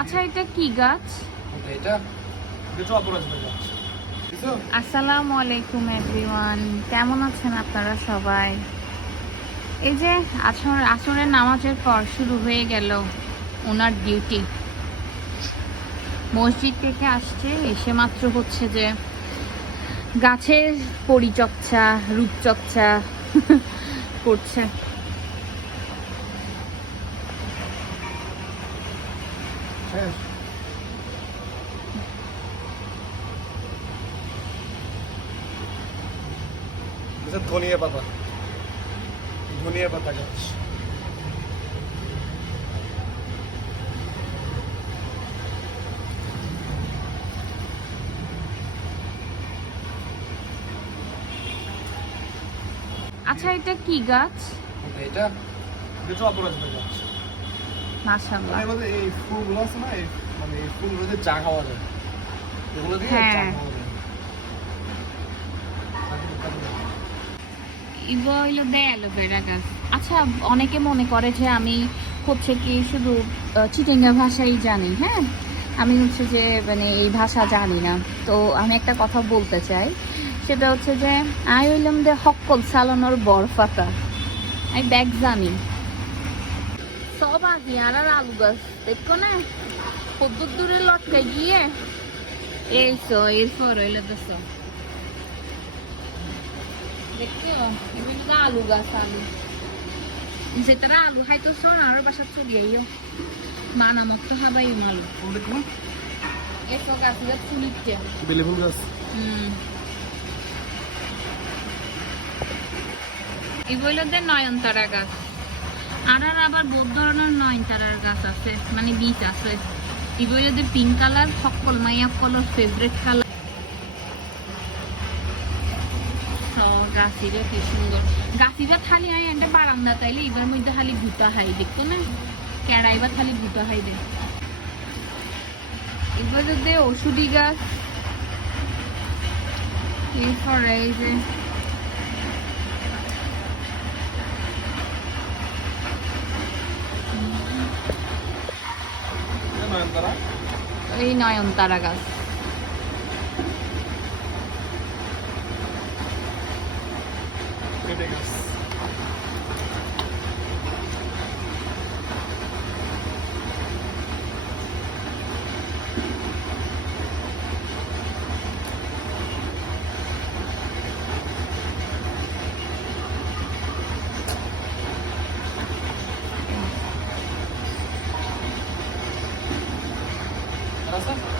আচ্ছা এটা কি গাছ? এটা এটা তো গাছ। আসসালামু আলাইকুম এভরিওয়ান। কেমন আছেন আপনারা সবাই? এই যে আসর আসরের নামাজের পর শুরু হয়ে গেল ওনার ডিউটি। মসজিদ থেকে আসছে এসে মাত্র হচ্ছে যে গাছের পরিচর্চা রূপচর্চা করছে। হ্যাঁ ধনিয়া পাতা ধনিয়া পাতা গাছ আচ্ছা এটা কি গাছ? এটা এটা অপরাজিতা গাছ। মাশাআল্লাহ। মানে আমাদের এই ফুলগুলো আছে না মানে এই ফুলগুলো দিয়ে চা খাওয়া যায়। এগুলো দিয়ে হ্যাঁ। চা খাওয়া যায়। ইগো হইল দেয় অ্যালোভেরা গাছ। আচ্ছা অনেকে মনে করে যে আমি হচ্ছে কি শুধু চিটেঙ্গা ভাষাই জানি হ্যাঁ? আমি হচ্ছে যে মানে এই ভাষা জানি না। তো আমি একটা কথা বলতে চাই। সেটা হচ্ছে যে আই হইলাম দে হকল সালানোর বরফাটা আমি ব্যাগ জানি। সব আজি আর আলু গাছ দেখো না? কদ্দুর দূরে লটকাই গিয়ে? এই তো এরপর হইল তো সব এগুলো আলু গাছ আলু। যেতারা আলু খাইতো শোন আর চলি আইও। মানা মতো হাবাই মালু এসব গাছ গাছ চুলিচ্ছে বেলি ফুল গাছ। এগুলো দিয়ে নয়নতারা গাছ। আর আর আবার বহুত ধরনের নয়নতারার গাছ আছে মানে বীজ আছে। এগুলো দিয়ে পিঙ্ক কালার সকল মাইয়া কলর ফেভারিট কালার গাছিরা কি সুন্দর গাছিরা খালি হয় একটা বারান্দা তাইলে এবার মধ্যে খালি ভুতা হাই দেখতো না কেড়াই বা খালি ভুতা হাই দেয় এবার যদি ওষুধি গাছ এরপরে এই যে। নয়নতারা এই নয়নতারা গাছ পেঁপে গাছ আচ্ছা এইটা না তুলসী গাছ তুলসী গাছ